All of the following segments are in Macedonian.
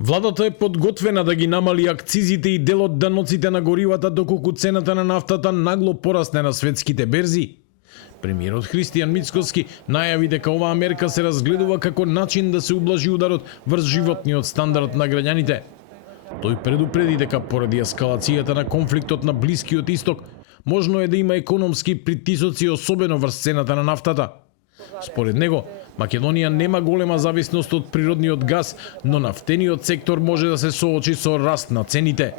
Владата е подготвена да ги намали акцизите и дел од даноците на горивата доколку цената на нафтата нагло порасне на светските берзи. Премиерот Христијан Мицкоски најави дека оваа мерка се разгледува како начин да се ублажи ударот врз животниот стандард на граѓаните. Тој предупреди дека поради ескалацијата на конфликтот на Блискиот Исток, можно е да има економски притисоци особено врз цената на нафтата. Според него, Македонија нема голема зависност од природниот газ, но нафтениот сектор може да се соочи со раст на цените.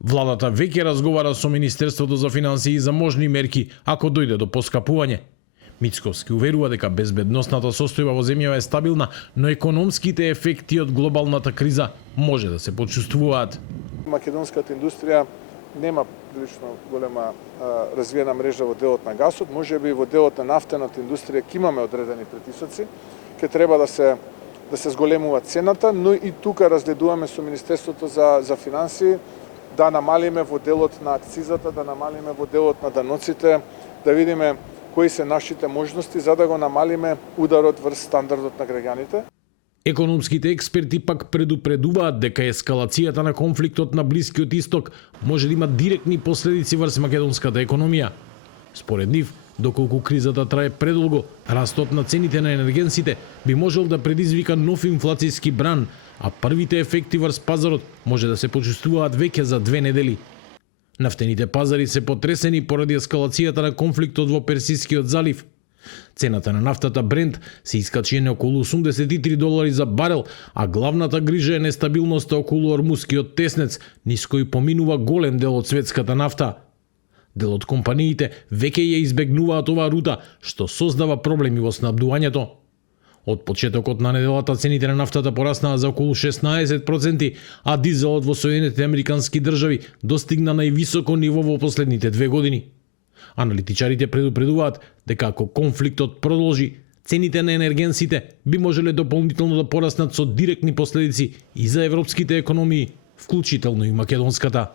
Владата веќе разговара со Министерството за финансии за можни мерки ако дојде до поскапување. Мицковски уверува дека безбедносната состојба во земјава е стабилна, но економските ефекти од глобалната криза може да се почувствуваат. Македонската индустрија нема прилично голема развиена мрежа во делот на гасот, можеби во делот на нафтената индустрија ќе имаме одредени притисоци, ќе треба да се зголемува цената, но и тука разгледуваме со Министерството за финансии да намалиме во делот на акцизата, да намалиме во делот на даноците, да видиме кои се нашите можности за да го намалиме ударот врз стандардот на граѓаните. Економските експерти пак предупредуваат дека ескалацијата на конфликтот на Блискиот Исток може да има директни последици врз македонската економија. Според нив, доколку кризата трае предолго, растот на цените на енергенсите би можел да предизвика нов инфлацијски бран, а првите ефекти врз пазарот може да се почувствуваат веќе за 2 недели. Нафтените пазари се потресени поради ескалацијата на конфликтот во Персискиот залив. Цената на нафтата Брент се искачи на околу $83 за барел, а главната грижа е нестабилноста околу Ормускиот теснец, низ кој поминува голем дел од светската нафта. Дел од компаниите веќе ја избегнуваат оваа рута, што создава проблеми во снабдувањето. Од почетокот на неделата цените на нафтата пораснаа за околу 16%, а дизелот во Соединетите Американски држави достигна највисоко ниво во последните 2 години. Аналитичарите предупредуваат дека ако конфликтот продолжи, цените на енергенсите би можеле дополнително да пораснат со директни последици и за европските економии, вклучително и македонската.